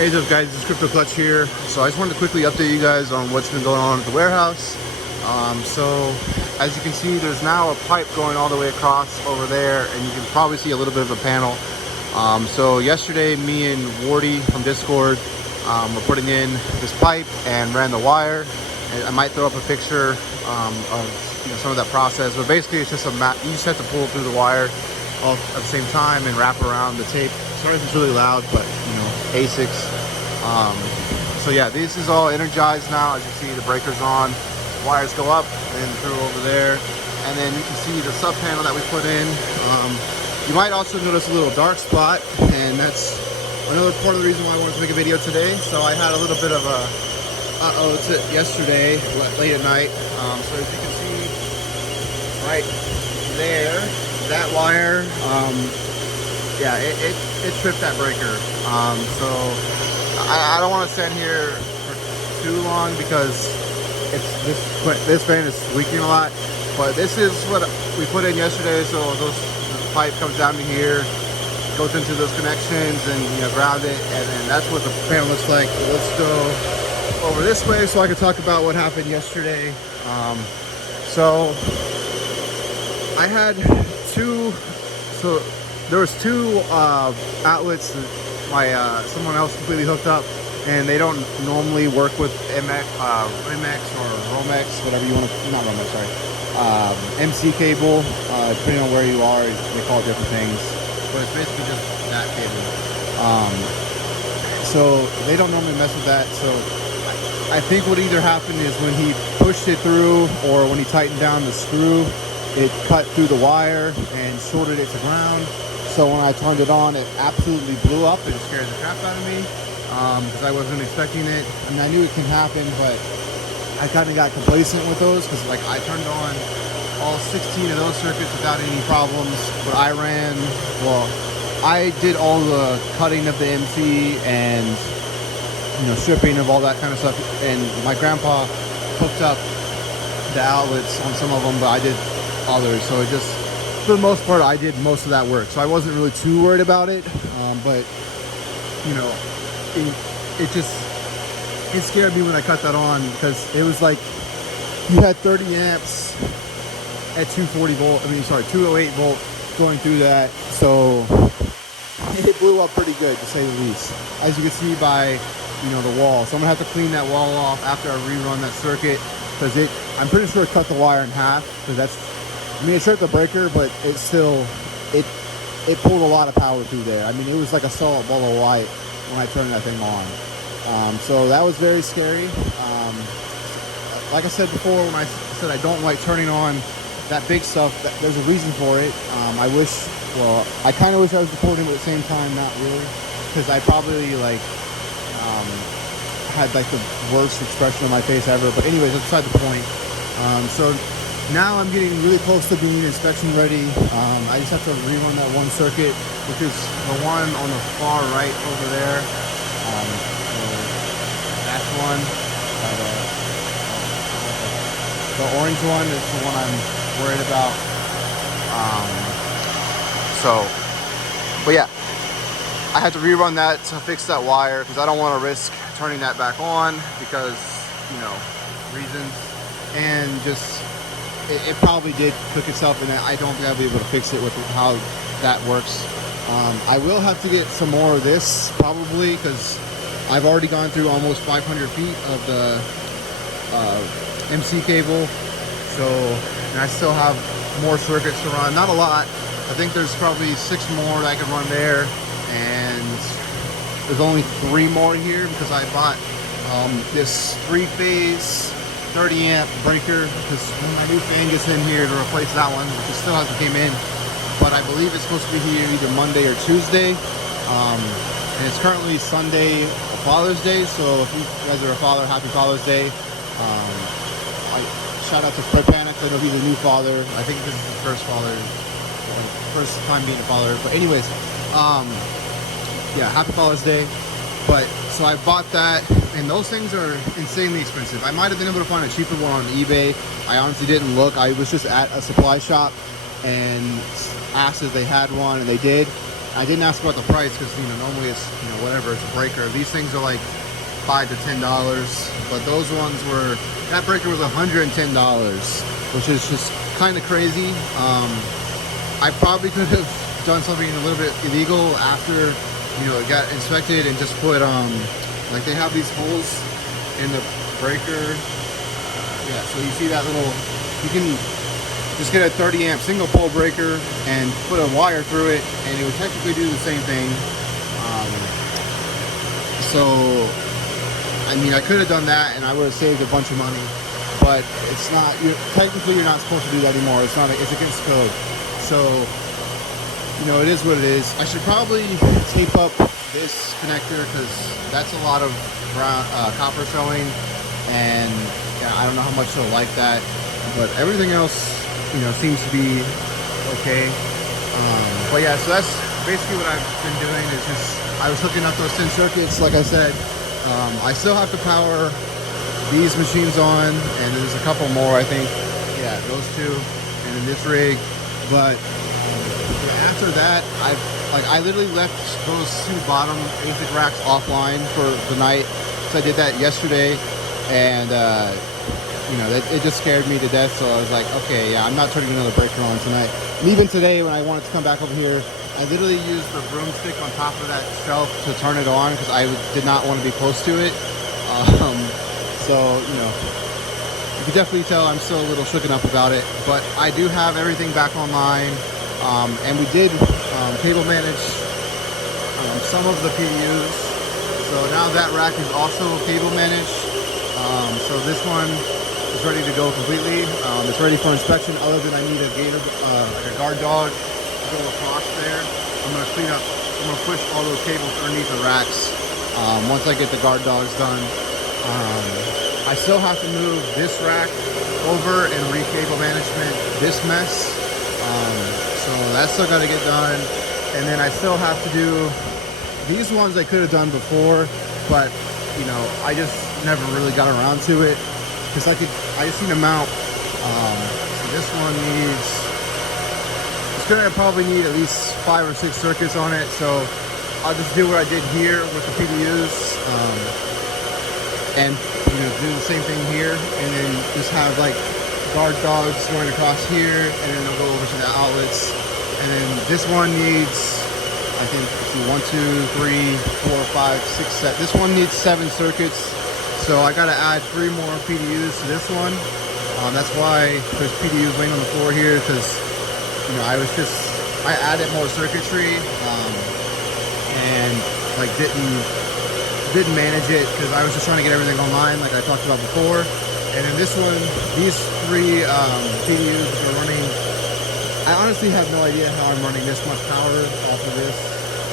Hey, what's up guys, it's Crypto Clutch here. So I just wanted to quickly update you guys on what's been going on at the warehouse. So as you can see, there's now a pipe going all the way across over there, and you can probably see a little bit of a panel. So yesterday, me and Wardy from Discord were putting in this pipe and ran the wire. And I might throw up a picture of some of that process, but basically it's just a map. You just have to pull through the wire all at the same time and wrap around the tape. Sorry if it's really loud, but ASICs. So yeah, this is all energized now. As you see, the breaker's on, wires go up and through over there, and then you can see the sub panel that we put in. You might also notice a little dark spot, and that's another part of the reason why I wanted to make a video today. So I had a little bit of a yesterday late at night. So as you can see right there, that wire, yeah, it tripped that breaker. So I don't want to stand here for too long because this fan is squeaking a lot. But this is what we put in yesterday. So the pipe comes down to here, goes into those connections, and ground it, and then that's what the panel looks like. So let's go over this way so I can talk about what happened yesterday. So I had there was two outlets that someone else completely hooked up, and they don't normally work with Remex or Romex, whatever you want to, not Romex, sorry, MC cable, depending on where you are, they call it different things, but it's basically just that cable. So they don't normally mess with that. So I think what either happened is when he pushed it through, or when he tightened down the screw, it cut through the wire and shorted it to ground. So when I turned it on, it absolutely blew up and scared the crap out of me, because I wasn't expecting it. I mean, I knew it can happen, but I kind of got complacent with those because, like, I turned on all 16 of those circuits without any problems. But I did all the cutting of the MC and stripping of all that kind of stuff. And my grandpa hooked up the outlets on some of them, but I did others. So it just, for the most part, I did most of that work, so I wasn't really too worried about it. But it scared me when I cut that on, because it was like you had 30 amps at 208 volt going through that, so it blew up pretty good, to say the least, as you can see by the wall. So I'm gonna have to clean that wall off after I rerun that circuit, because I'm pretty sure it cut the wire in half, because it hurt the breaker, but it still, it pulled a lot of power through there. I mean, it was like a solid ball of white when I turned that thing on. So that was very scary. Like I said before, when I said I don't like turning on that big stuff, there's a reason for it. I kind of wish I was recording at the same time, not really, because I probably had like the worst expression on my face ever. But anyways, that's beside the point. So now I'm getting really close to being inspection ready. I just have to rerun that one circuit, which is the one on the far right over there. That one. The orange one is the one I'm worried about. But yeah, I had to rerun that to fix that wire, because I don't want to risk turning that back on because, reasons. And just, it probably did cook itself, and I don't think I'll be able to fix it with how that works. I will have to get some more of this, probably, because I've already gone through almost 500 feet of the MC cable. So, and I still have more circuits to run. Not a lot. I think there's probably 6 more that I can run there, and there's only 3 more here because I bought this 3-phase 30 amp breaker, because when my new fan gets in here to replace that one, which still hasn't came in, but I believe it's supposed to be here either Monday or Tuesday. And it's currently Sunday, Father's Day, so if you guys are a father, happy Father's Day. Shout out to Fred Panic. I know he's a new father. I think this is his first time being a father. But anyways, yeah, happy Father's Day. But so I bought that, and those things are insanely expensive. I might have been able to find a cheaper one on eBay. I honestly didn't look. I was just at a supply shop and asked if they had one, and they did. I didn't ask about the price because, you know, normally it's, you know, whatever, it's a breaker. These things are like $5 to $10, but those ones were, that breaker was $110, which is just kind of crazy. I probably could have done something a little bit illegal after, you know, it got inspected and just put, like they have these holes in the breaker. Yeah, so you see that little, you can just get a 30 amp single pole breaker and put a wire through it, and it would technically do the same thing. So, I mean, I could have done that and I would have saved a bunch of money, but it's not, technically you're not supposed to do that anymore. It's not, it's against code. So, you know, it is what it is. I should probably tape up this connector because that's a lot of copper showing, and yeah, I don't know how much they'll like that, but everything else, you know, seems to be okay. But yeah, so that's basically what I've been doing, is just, I was hooking up those 10 circuits, like I said. I still have to power these machines on, and there's a couple more, I think. Yeah, those two, and then this rig. But after that, I literally left those two bottom ASIC racks offline for the night. So I did that yesterday, and you know, it just scared me to death. So I was like, okay, yeah, I'm not turning another breaker on tonight. And even today, when I wanted to come back over here, I literally used the broomstick on top of that shelf to turn it on because I did not want to be close to it. So, you know, you can definitely tell I'm still a little shooken up about it, but I do have everything back online. And we did cable manage some of the PDUs. So now that rack is also cable managed. So this one is ready to go completely. It's ready for inspection, other than I need a gator, like a guard dog to go across there. I'm gonna clean up, I'm gonna push all those cables underneath the racks once I get the guard dogs done. I still have to move this rack over and re-cable management this mess. So that's still got to get done. And then I still have to do these ones I could have done before, but you know, I just never really got around to it because I just need to mount. So this one needs, it's gonna probably need at least 5 or 6 circuits on it. So I'll just do what I did here with the PDUs, and you know, do the same thing here, and then just have like guard dogs going across here, and then they'll go over to the outlets. And then this one needs, I think, 1, 2, 3, 4, 5, 6, 7. This one needs 7 circuits. So I gotta add 3 more PDUs to this one. That's why there's PDUs laying on the floor here, because you know, I added more circuitry, and like didn't manage it because I was just trying to get everything online, like I talked about before. And then this one, these 3 PDUs are running. I honestly have no idea how I'm running this much power off of this,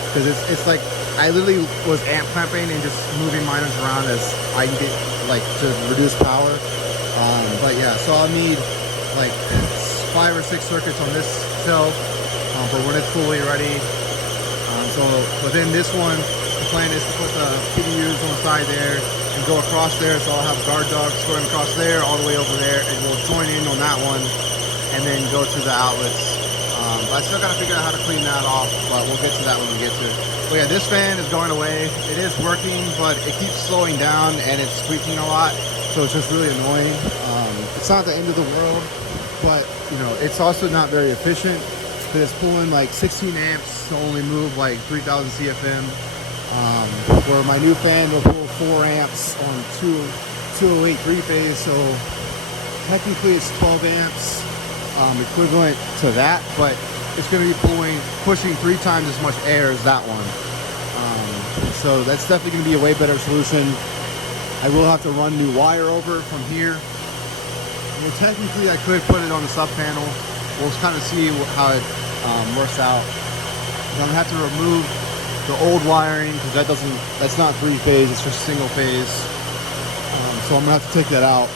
because it's like I literally was amp clamping and just moving miners around as I can get, like, to reduce power. But yeah, so I'll need like 5 or 6 circuits on this shelf, but when it's fully ready. So within this one, the plan is to put the PDUs on the side there and go across there. So I'll have guard dogs going across there, all the way over there, and we'll join in on that one and then go to the outlets. But I still got to figure out how to clean that off, but we'll get to that when we get to it. But yeah, this fan is going away. It is working, but it keeps slowing down and it's squeaking a lot. So it's just really annoying. It's not the end of the world, but you know, it's also not very efficient because it's pulling like 16 amps to only move like 3,000 CFM. Where my new fan will pull 4 amps on 208 3-phase, so technically it's 12 amps, equivalent to that, but it's going to be pushing 3 times as much air as that one. So that's definitely going to be a way better solution. I will have to run new wire over from here. I mean, technically I could put it on the sub panel. We'll kind of see how it works out. I'm going to have to remove the old wiring because that's not 3-phase, it's just single phase. So I'm gonna have to take that out.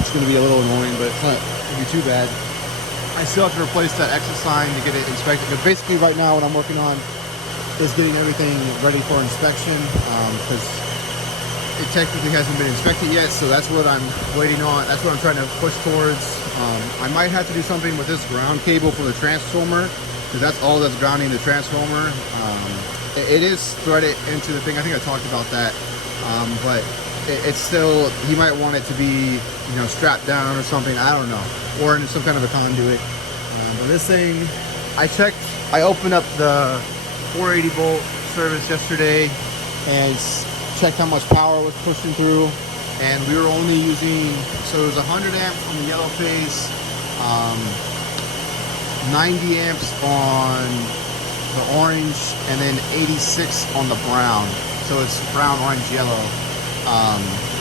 It's gonna be a little annoying, but it's not gonna be too bad. I still have to replace that exit sign to get it inspected, because basically right now what I'm working on is getting everything ready for inspection, because it technically hasn't been inspected yet. So that's what I'm waiting on. That's what I'm trying to push towards. I might have to do something with this ground cable for the transformer, because that's all that's grounding the transformer. It is threaded into the thing. I think I talked about that, but it's still, he might want it to be, you know, strapped down or something, I don't know, or in some kind of a conduit. But this thing, I opened up the 480 volt service yesterday and checked how much power was pushing through, and we were only using, so it was 100 amps on the yellow phase, 90 amps on the orange, and then 86 on the brown. So it's brown, orange, yellow.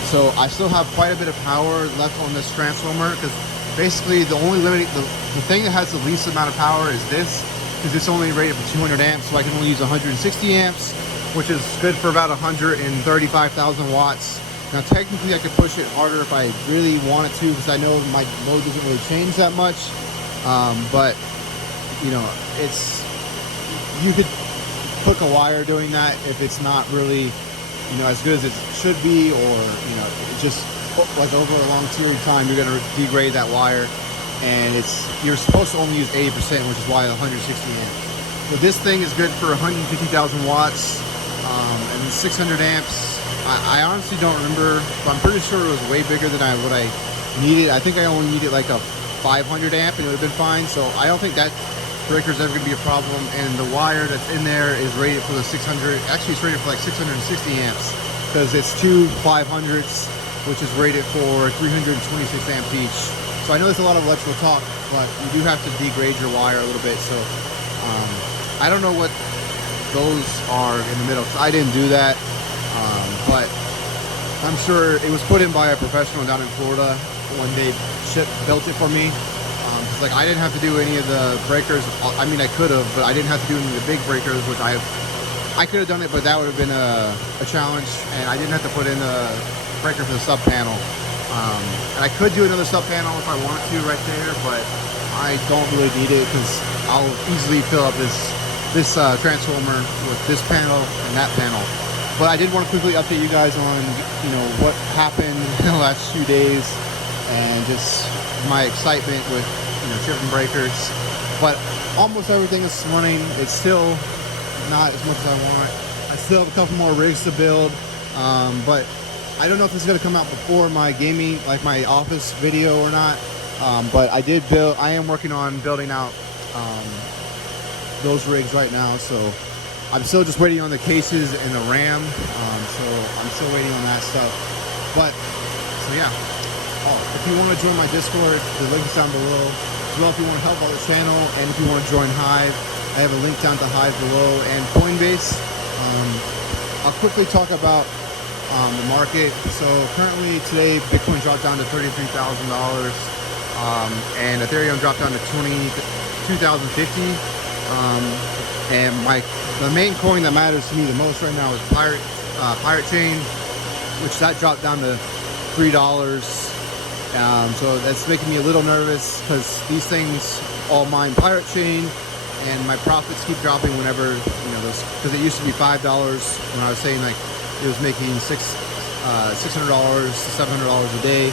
So I still have quite a bit of power left on this transformer, because basically the only the thing that has the least amount of power is this, because it's only rated for 200 amps, so I can only use 160 amps, which is good for about 135,000 watts. Now technically I could push it harder if I really wanted to, because I know my load doesn't really change that much. But you know, you could hook a wire doing that if it's not really, you know, as good as it should be, or, you know, it just like over a long period of time you're going to degrade that wire, and you're supposed to only use 80%, which is why 160 amps. So this thing is good for 150,000 watts, and 600 amps. I honestly don't remember, but I'm pretty sure it was way bigger than what I needed. I think I only needed like a 500 amp and it would have been fine. So I don't think that breaker is ever going to be a problem. And the wire that's in there is rated for the 600. Actually, it's rated for like 660 amps, because it's two 500s, which is rated for 326 amps each. So I know there's a lot of electrical talk, but you do have to degrade your wire a little bit. So I don't know what those are in the middle, 'cause I didn't do that. But I'm sure it was put in by a professional down in Florida when they built it for me. Cause like I didn't have to do any of the breakers. I mean, I could have, but I didn't have to do any of the big breakers, which I could have done it, but that would have been a challenge, and I didn't have to put in a breaker for the sub panel. And I could do another sub panel if I wanted to right there, but I don't really need it, because I'll easily fill up this transformer with this panel and that panel. But I did want to quickly update you guys on, you know, what happened in the last few days, and just my excitement with, you know, tripping breakers. But almost everything is running. It's still not as much as I want. I still have a couple more rigs to build, but I don't know if this is going to come out before my gaming, like my office video or not. But I am working on building out those rigs right now, so I'm still just waiting on the cases and the RAM, so I'm still waiting on that stuff. But so yeah, if you want to join my Discord, the link is down below. As well, if you want to help out the channel, and if you want to join Hive, I have a link down to Hive below, and Coinbase. I'll quickly talk about the market. So currently today, Bitcoin dropped down to $33,000, and Ethereum dropped down to 22,050. And the main coin that matters to me the most right now is Pirate Chain, which that dropped down to $3. So that's making me a little nervous, because these things all mine Pirate Chain, and my profits keep dropping whenever, you know, because it used to be $5 when I was saying like it was making $600 to $700 a day.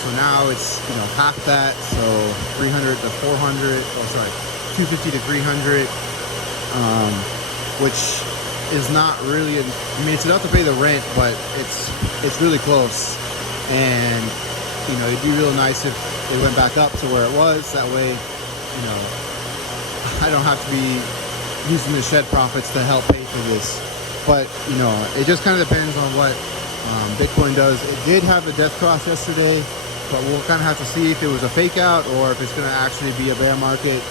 So now it's, you know, half that, so 300 to 400. Oh, sorry, 250 to 300, which is not really. I mean, it's enough to pay the rent, but it's really close. And you know, it'd be real nice if it went back up to where it was. That way, you know, I don't have to be using the shed profits to help pay for this. But you know, it just kind of depends on what Bitcoin does. It did have a death cross yesterday, but we'll kind of have to see if it was a fake out or if it's going to actually be a bear market.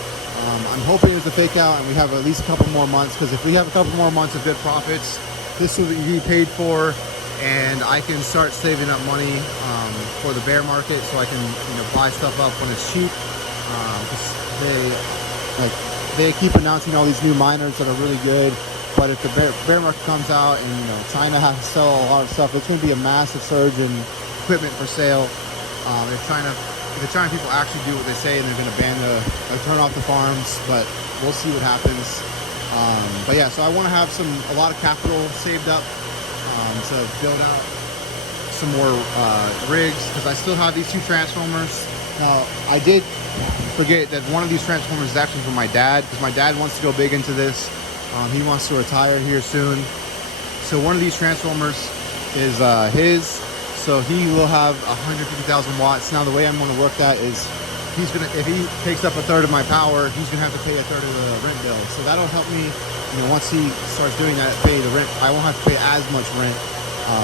I'm hoping it's a fake out and we have at least a couple more months, because if we have a couple more months of good profits, this will be paid for, and I can start saving up money for the bear market, so I can, you know, buy stuff up when it's cheap. They keep announcing all these new miners that are really good, but if the bear market comes out and, you know, China has to sell a lot of stuff, it's going to be a massive surge in equipment for sale. If the China people actually do what they say, and they're going to ban turn off the farms, but we'll see what happens. But yeah, so I want to have a lot of capital saved up to build out some more rigs, because I still have these two transformers, Now, I did forget that one of these transformers is actually for my dad, because my dad wants to go big into this. He wants to retire here soon. So one of these transformers is his. So he will have 150,000 watts. Now, the way I'm going to work that is he's gonna, if he takes up a third of my power, he's gonna have to pay a third of the rent bill. So that'll help me, you know, once he starts doing that, pay the rent. I won't have to pay as much rent.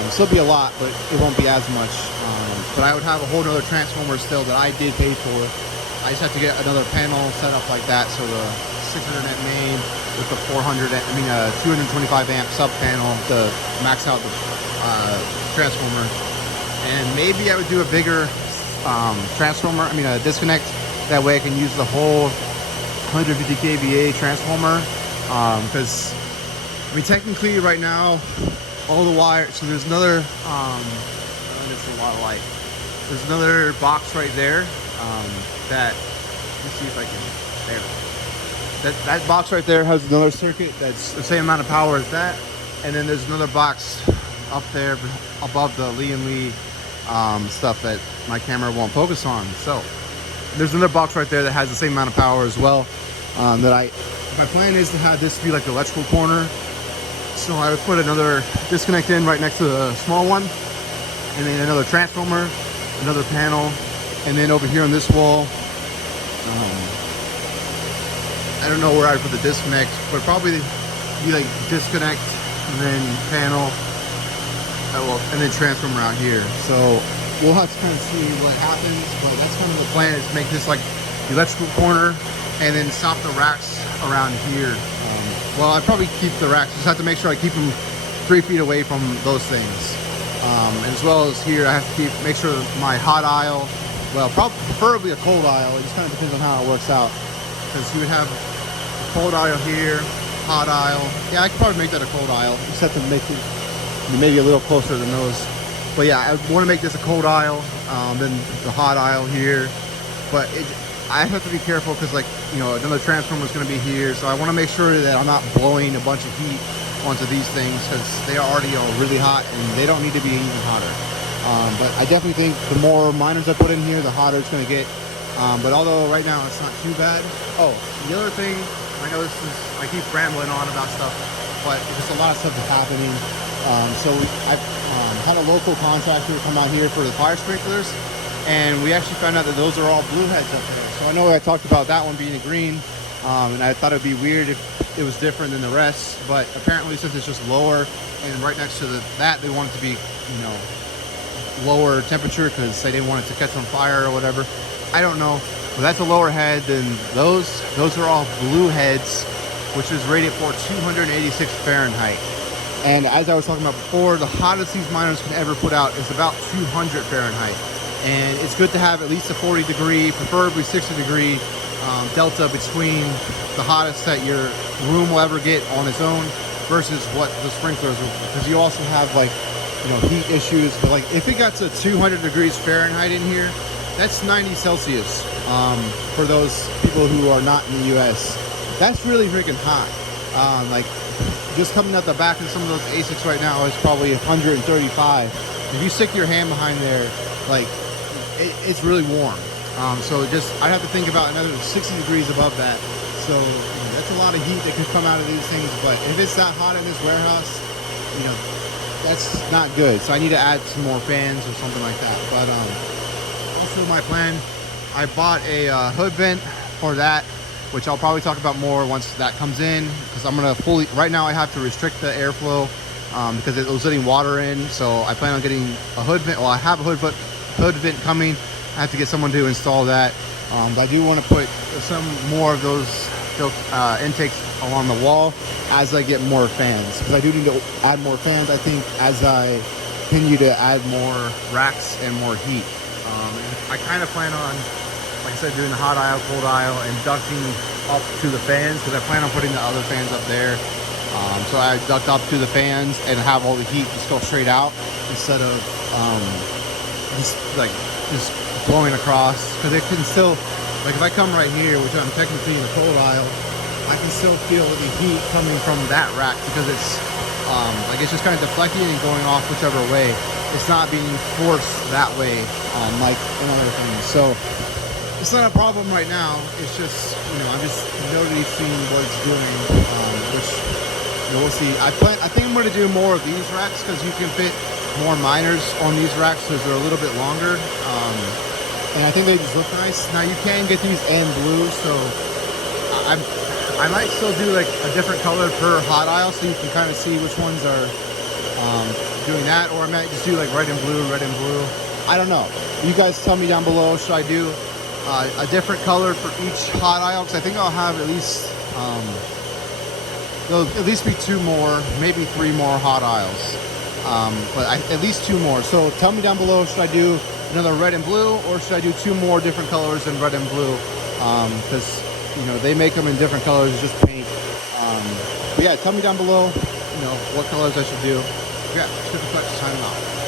Still be a lot, but it won't be as much. But I would have a whole other transformer still that I did pay for. I just have to get another panel set up like that. So the 600 amp main with the 225 amp sub panel to max out the transformer. And maybe I would do a bigger transformer, a disconnect. That way I can use the whole 150 kVA transformer. Because, technically right now, all the wire, so there's another, there's a lot of light. There's another box right there that, let me see if I can, there. That box right there has another circuit that's the same amount of power as that. And then there's another box up there above the Lee and Lee stuff that my camera won't focus on. So there's another box right there that has the same amount of power as well. My plan is to have this be like the electrical corner. So I would put another disconnect in right next to the small one, and then another transformer, another panel, and then over here on this wall, I don't know where I put the disconnect, but probably be like disconnect and then panel, and then transformer out here. So we'll have to kind of see what happens, but that's kind of the plan, is to make this like the electrical corner and then stop the racks around here. Well, I'd probably keep the racks, just have to make sure I keep them 3 feet away from those things. As well as here, I have to make sure my hot aisle, well, preferably a cold aisle. It just kind of depends on how it works out. Because you would have a cold aisle here, hot aisle. Yeah, I could probably make that a cold aisle, except to make it maybe a little closer than those. But yeah, I want to make this a cold aisle, then the hot aisle here. But I have to be careful because, another transformer is going to be here. So I want to make sure that I'm not blowing a bunch of heat onto these things, because they are already really hot and they don't need to be even hotter. But I definitely think the more miners I put in here, the hotter it's going to get. But although right now it's not too bad. Oh, the other thing, I know I keep rambling on about stuff, but there's a lot of stuff that's happening. So I've had a local contractor come out here for the fire sprinklers, and we actually found out that those are all blue heads up there. So I know I talked about that one being a green, and I thought it'd be weird if it was different than the rest, but apparently since it's just lower and right next to that, they want it to be, lower temperature because they didn't want it to catch on fire or whatever. I don't know, but that's a lower head than those. Those are all blue heads, which is rated for 286 Fahrenheit. And as I was talking about before, the hottest these miners can ever put out is about 200 Fahrenheit. And it's good to have at least a 40 degree, preferably 60 degree delta between the hottest that your room will ever get on its own versus what the sprinklers will, because you also have heat issues. But if it got to 200 degrees Fahrenheit in here, that's 90 Celsius for those people who are not in the US. That's really freaking hot. Just coming out the back of some of those ASICs right now is probably 135. If you stick your hand behind there, it's really warm. So I have to think about another 60 degrees above that. So that's a lot of heat that can come out of these things. But if it's that hot in this warehouse, that's not good. So I need to add some more fans or something like that. But also my plan, I bought a hood vent for that, which I'll probably talk about more once that comes in, because I'm gonna right now I have to restrict the airflow because it was letting water in. So I plan on getting a hood vent. Well, I have a hood vent coming. I have to get someone to install that. But I do want to put some more of those intakes along the wall as I get more fans, because I do need to add more fans, I think, as I continue to add more racks and more heat. I kind of plan on, like I said, doing the hot aisle, cold aisle, and ducting up to the fans, because I plan on putting the other fans up there. So I duct up to the fans and have all the heat just go straight out instead of just blowing across, because it can still, if I come right here, which I'm technically in the cold aisle, I can still feel the heat coming from that rack, because it's it's just kind of deflecting and going off whichever way. It's not being forced that way, like in other things. So it's not a problem right now. It's just, I'm just noticing what it's doing, which we'll see. I think I'm going to do more of these racks because you can fit more miners on these racks because they're a little bit longer. And I think they just look nice. Now you can get these in blue, so I might still do like a different color per hot aisle so you can kind of see which ones are doing that, or I might just do like red and blue. I don't know. You guys tell me down below. Should I do a different color for each hot aisle? Because I think I'll have at least there'll at least be 2 more, maybe 3 more hot aisles, but at least 2 more. So tell me down below, should I do another red and blue, or should I do 2 more different colors than red and blue? Because they make them in different colors, it's just paint. But yeah, tell me down below what colors I should do. Yeah, Super Flex signing off.